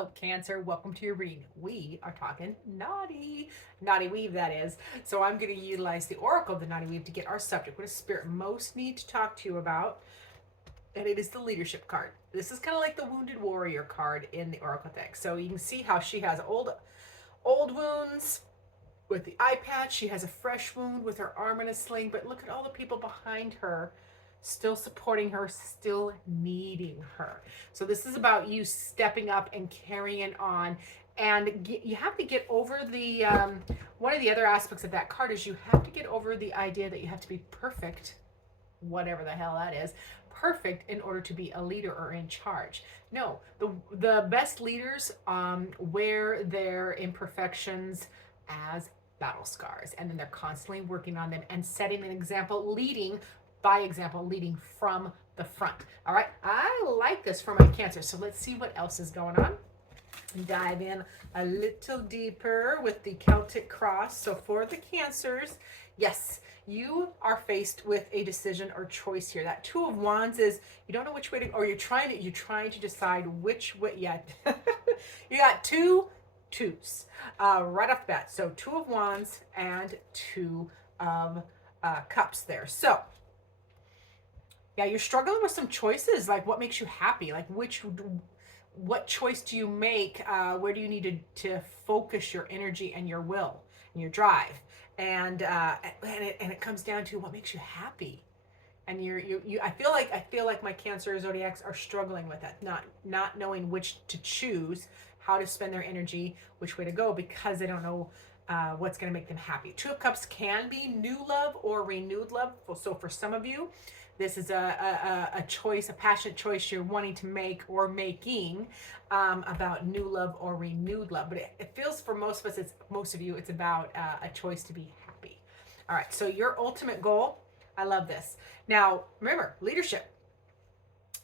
Hello, Cancer. Welcome to your reading. We are talking naughty weave, that is. So I'm going to utilize the Oracle of the Naughty Weave to get our subject. What does Spirit most need to talk to you about? And it is the leadership card. This is kind of like the Wounded Warrior card in the Oracle deck. So you can see how she has old wounds with the eye patch. She has a fresh wound with her arm in a sling. But look at all the people behind her still supporting her, still needing her. So this is about you stepping up and carrying on. And you have to get over the, one of the other aspects of that card is you have to get over the idea that you have to be perfect, whatever the hell that is, perfect in order to be a leader or in charge. No, the best leaders wear their imperfections as battle scars, and then they're constantly working on them and setting an example, leading by example, leading from the front. All right, I like this for my Cancer. So let's see what else is going on. Dive in a little deeper with the Celtic cross. So for the Cancers, yes, you are faced with a decision or choice here. That Two of Wands is you don't know which way to, or you're trying to decide which way. Yeah, you got two twos right off the bat. So Two of Wands and Two of Cups there. So yeah, you're struggling with some choices, like what makes you happy, like what choice do you make, where do you need to focus your energy and your will and your drive, and it comes down to what makes you happy. And I feel like my Cancer zodiacs are struggling with that, not knowing which to choose, how to spend their energy, which way to go, because they don't know what's going to make them happy. Two of Cups can be new love or renewed love. So for some of you, this is a choice, a passionate choice you're wanting to make or making about new love or renewed love. But it feels for most of us, most of you, it's about a choice to be happy. All right, so your ultimate goal, I love this. Now, remember, leadership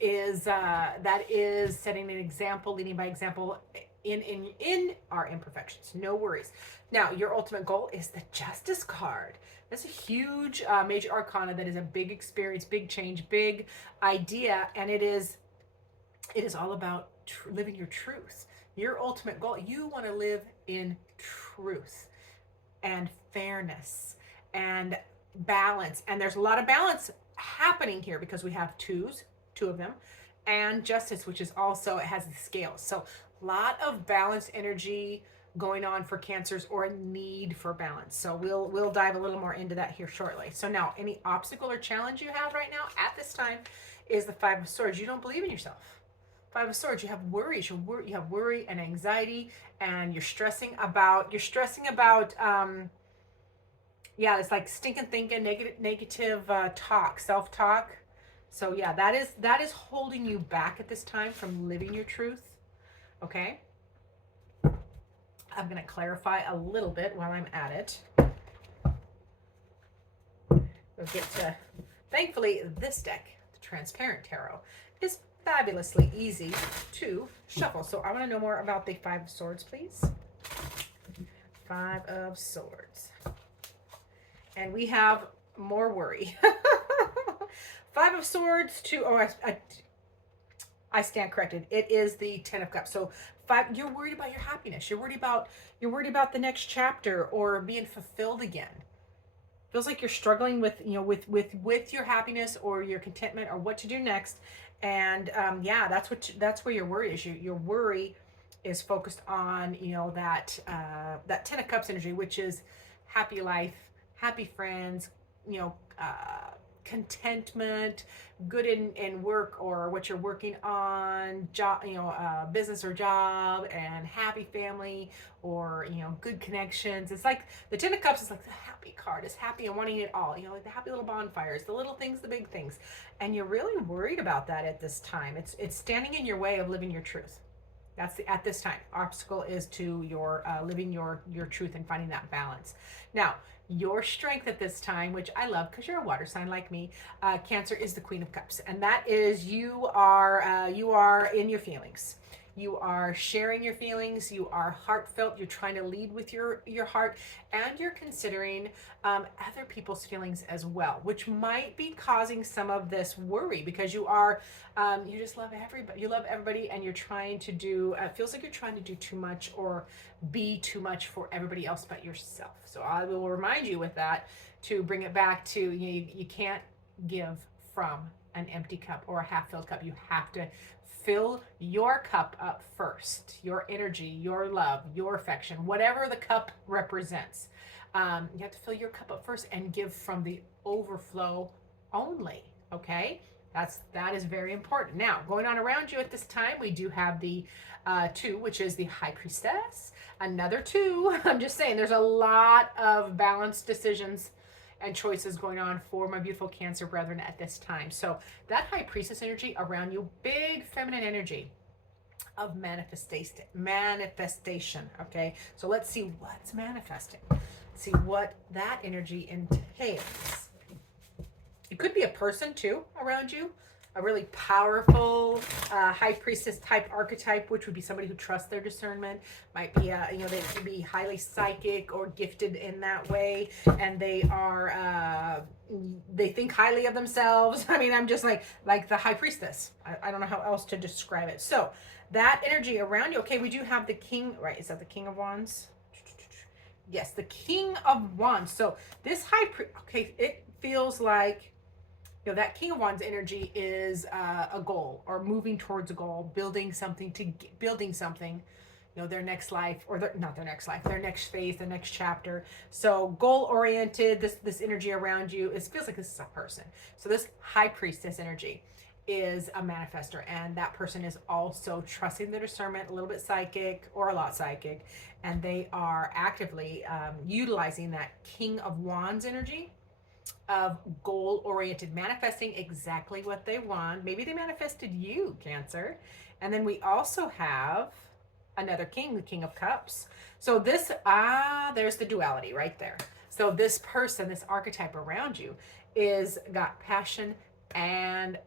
is that is setting an example, leading by example in our imperfections. No worries. Now, your ultimate goal is the Justice card. That's a huge major arcana that is a big experience, big change, big idea, and it is all about living your truth. Your ultimate goal, you want to live in truth and fairness and balance. And there's a lot of balance happening here because we have two of them, and Justice, which is also, it has the scales. So a lot of balanced energy going on for Cancers, or a need for balance. So we'll dive a little more into that here shortly. So now, any obstacle or challenge you have right now at this time is the Five of Swords. You don't believe in yourself. Five of Swords, you have worries. You have worry and anxiety, and you're stressing about yeah, it's like stinking thinking, negative talk, self-talk. So yeah, that is holding you back at this time from living your truth. Okay, I'm going to clarify a little bit while I'm at it. We'll get to, thankfully, this deck, the Transparent Tarot, is fabulously easy to shuffle. So I want to know more about the Five of Swords, please. Five of Swords. And we have more worry. Five of Swords to, I stand corrected. It is the Ten of Cups. So five, you're worried about your happiness. You're worried about the next chapter or being fulfilled again. Feels like you're struggling with, with your happiness or your contentment or what to do next. And yeah, that's where your worry is. Your worry is focused on, that Ten of Cups energy, which is happy life, happy friends, contentment, good in work or what you're working on, job, business or job, and happy family, or good connections. It's like the Ten of Cups is like the happy card. It's happy and wanting it all. Like the happy little bonfires, the little things, the big things, and you're really worried about that at this time. It's standing in your way of living your truth. That's at this time. Obstacle is to your living your truth and finding that balance. Now, your strength at this time, which I love because you're a water sign like me, Cancer, is the Queen of Cups, and that is you are in your feelings. You are sharing your feelings. You are heartfelt. You're trying to lead with your heart, and you're considering other people's feelings as well, which might be causing some of this worry because you just love everybody. You love everybody, and you're trying to do. It feels like you're trying to do too much or be too much for everybody else but yourself. So I will remind you with that to bring it back to you can't give from an empty cup or a half-filled cup. You have to fill your cup up first. Your energy, your love, your affection, whatever the cup represents. You have to fill your cup up first and give from the overflow only. Okay, that is very important. Now, going on around you at this time, we do have the 2, which is the High Priestess. Another 2. I'm just saying, there's a lot of balanced decisions and choices going on for my beautiful Cancer brethren at this time. So that High Priestess energy around you, big feminine energy of manifestation. Okay, so let's see what's manifesting. Let's see what that energy entails. It could be a person too around you, a really powerful High Priestess type archetype, which would be somebody who trusts their discernment. Might be they could be highly psychic or gifted in that way, and they think highly of themselves. I mean, I'm just like the High Priestess. I don't know how else to describe it. So that energy around you. Okay, we do have the King, right? Is that the King of Wands? Yes, the King of Wands. So this okay, it feels like, that King of Wands energy is a goal, or moving towards a goal, building something, their next life, or not their next life, their next phase, their next chapter. So goal oriented, this energy around you, it feels like this is a person. So this High Priestess energy is a manifester, and that person is also trusting their discernment, a little bit psychic or a lot psychic, and they are actively utilizing that King of Wands energy of goal-oriented, manifesting exactly what they want. Maybe they manifested you, Cancer. And then we also have another king, the King of Cups. So this, there's the duality right there. So this person, this archetype around you is got passion and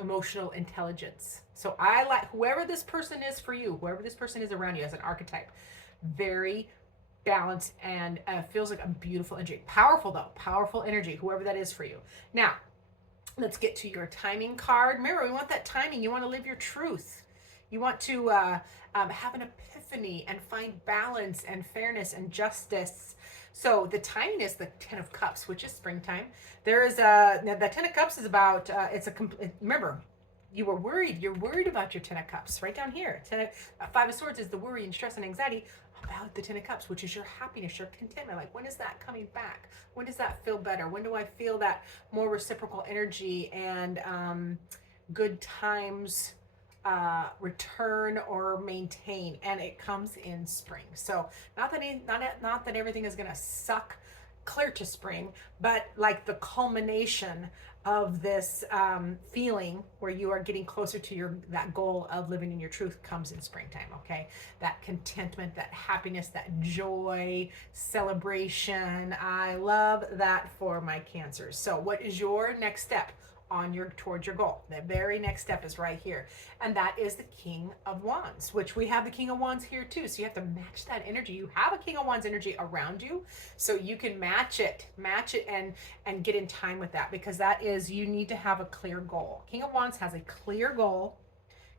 emotional intelligence. So I like whoever this person is for you, whoever this person is around you as an archetype, very balanced and feels like a beautiful energy. Powerful though, powerful energy, whoever that is for you. Now, let's get to your timing card. Remember, we want that timing. You want to live your truth. You want to have an epiphany and find balance and fairness and justice. So the timing is the 10 of Cups, which is springtime. There is the 10 of Cups is about, remember, you're worried about your 10 of Cups right down here. 5 of Swords is the worry and stress and anxiety about the 10 of Cups, which is your happiness, your contentment. Like, when is that coming back? When does that feel better? When do I feel that more reciprocal energy and good times return or maintain? And it comes in spring. So not that everything is going to suck clear to spring, but like the culmination of this feeling where you are getting closer to that goal of living in your truth comes in springtime. Okay, that contentment, that happiness, that joy, celebration. I love that for my Cancers. So what is your next step towards your goal? The very next step is right here, and that is the King of Wands, which we have the King of Wands here too. So you have to match that energy. You have a King of Wands energy around you, so you can match it and get in time with that, because that is, you need to have a clear goal. King of Wands has a clear goal,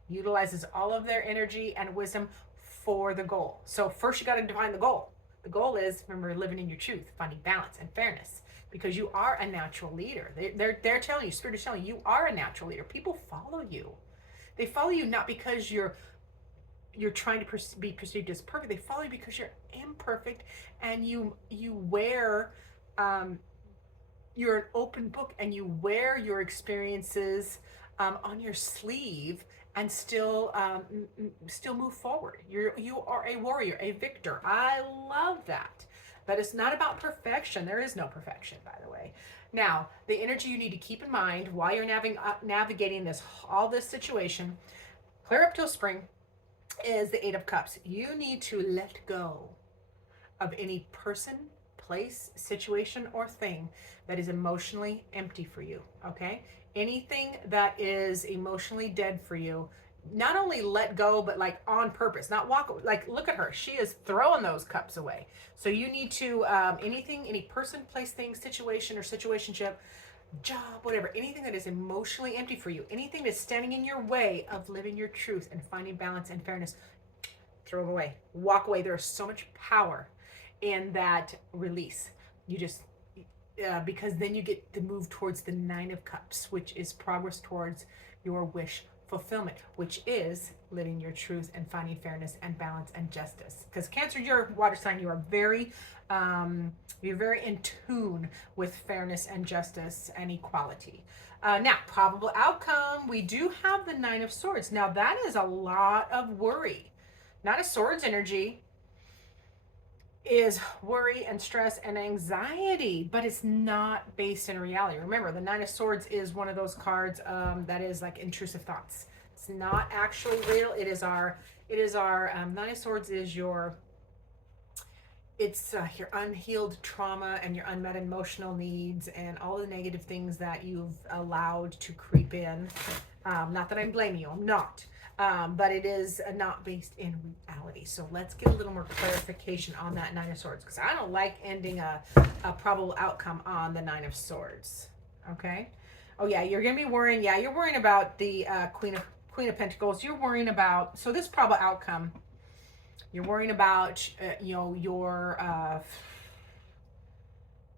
utilizes all of their energy and wisdom for the goal. So first you got to define the goal. The goal is, remember, living in your truth, finding balance and fairness, because you are a natural leader. They're telling you, Spirit is telling you, you are a natural leader. People follow you. They follow you not because you're trying to be perceived as perfect. They follow you because you're imperfect, and you wear, you're an open book, and you wear your experiences on your sleeve, and still move forward. You are a warrior, a victor. I love that. But it's not about perfection. There is no perfection, by the way. Now, the energy you need to keep in mind while you're navigating all this situation, clear up till spring, is the 8 of Cups. You need to let go of any person, place, situation, or thing that is emotionally empty for you, okay? Anything that is emotionally dead for you, not only let go, but like on purpose, not walk, like look at her. She is throwing those cups away. So you need to, anything, any person, place, thing, situation, or situationship, job, whatever, anything that is emotionally empty for you, anything that's standing in your way of living your truth and finding balance and fairness, throw it away, walk away. There is so much power in that release. You just, because then you get to move towards the Nine of Cups, which is progress towards your wish fulfillment, which is living your truth and finding fairness and balance and justice. Because Cancer, your water sign, you are very, you're very in tune with fairness and justice and equality. Now, probable outcome, we do have the Nine of Swords. Now, that is a lot of worry. Nine of Swords energy is worry and stress and anxiety, but it's not based in reality. Remember, the Nine of Swords is one of those cards that is like intrusive thoughts. It's not actually real. It is our Nine of Swords is your, it's your unhealed trauma and your unmet emotional needs and all the negative things that you've allowed to creep in. Not that I'm blaming you, I'm not. But it is not based in reality. So let's get a little more clarification on that Nine of Swords, because I don't like ending a probable outcome on the Nine of Swords. Okay. Oh yeah, you're gonna be worrying. Yeah, you're worrying about the Queen of Pentacles. You're worrying about, so this probable outcome, you're worrying about your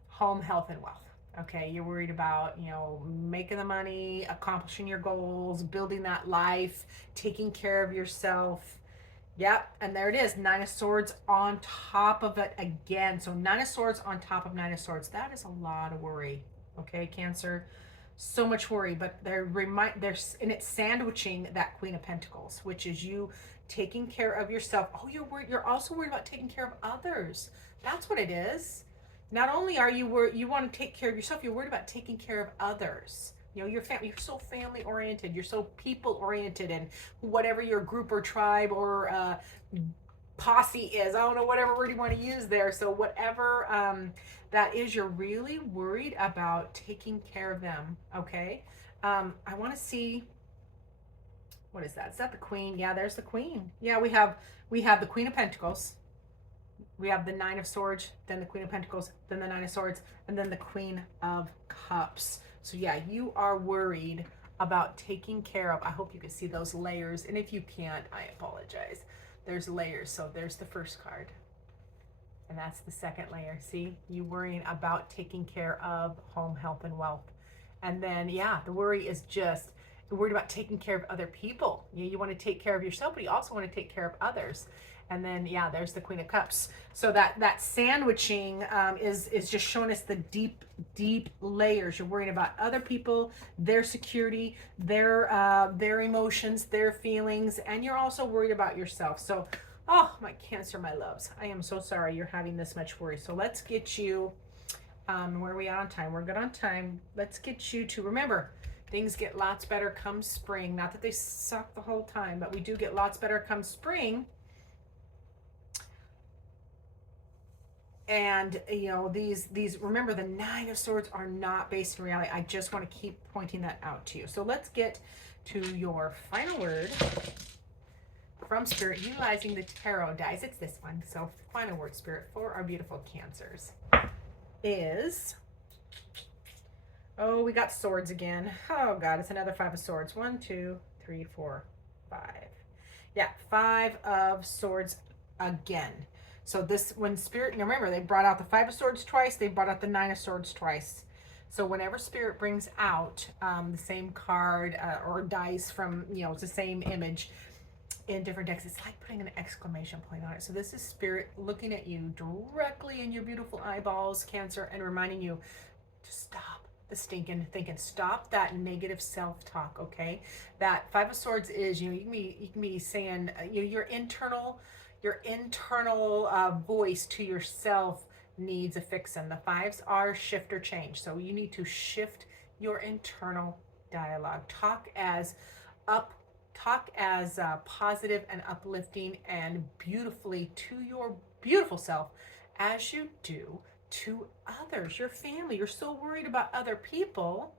home, health, and wealth. Okay, you're worried about, making the money, accomplishing your goals, building that life, taking care of yourself. Yep, and there it is, Nine of Swords on top of it again. So Nine of Swords on top of Nine of Swords. That is a lot of worry. Okay, Cancer, so much worry, but there's and it's sandwiching that Queen of Pentacles, which is you taking care of yourself. Oh, you're worried. You're also worried about taking care of others. That's what it is. Not only are you worried, you want to take care of yourself, you're worried about taking care of others. Your family, you're so family oriented, you're so people oriented, and whatever your group or tribe or posse is, I don't know, whatever word you want to use there. So whatever that is, you're really worried about taking care of them. Okay. I want to see, what is that? Is that the Queen? Yeah, there's the Queen. Yeah, we have the Queen of Pentacles. We have the Nine of Swords, then the Queen of Pentacles, then the Nine of Swords, and then the Queen of Cups. So yeah, you are worried about taking care of, I hope you can see those layers. And if you can't, I apologize. There's layers. So there's the first card. And that's the second layer. See, you worrying about taking care of home, health, and wealth. And then, yeah, the worry is just worried about taking care of other people. You want to take care of yourself, but you also want to take care of others. And then, yeah, there's the Queen of Cups. So that sandwiching is just showing us the deep layers. You're worrying about other people, their security, their emotions, their feelings, and you're also worried about yourself. So, oh, my Cancer, my loves, I am so sorry you're having this much worry. So let's get you, where are we on time? We're good on time. Let's get you to, remember, things get lots better come spring. Not that they suck the whole time, but we do get lots better come spring. And these remember, the Nine of Swords are not based in reality. I just want to keep pointing that out to you. So let's get to your final word from Spirit, utilizing the tarot dice. It's this one. So final word, Spirit, for our beautiful Cancers is, oh, we got swords again. Oh God, it's another Five of Swords. 1, 2, 3, 4, 5. Yeah, Five of Swords again. So this, when Spirit, remember, they brought out the Five of Swords twice, they brought out the Nine of Swords twice. So whenever Spirit brings out the same card or dice from, it's the same image in different decks, it's like putting an exclamation point on it. So this is Spirit looking at you directly in your beautiful eyeballs, Cancer, and reminding you to stop the stinking thinking. Stop that negative self-talk, okay? That Five of Swords is, you can be saying your internal voice to yourself needs a fixin'. The fives are shift or change. So you need to shift your internal dialogue. Talk as positive and uplifting and beautifully to your beautiful self as you do to others, your family. You're so worried about other people,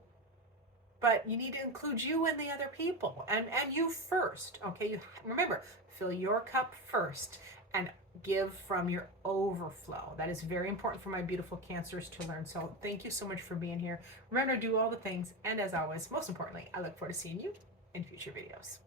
but you need to include you and the other people, and you first. Okay, you remember, fill your cup first and give from your overflow. That is very important for my beautiful Cancers to learn. So thank you so much for being here. Remember to do all the things, and as always, most importantly, I look forward to seeing you in future videos.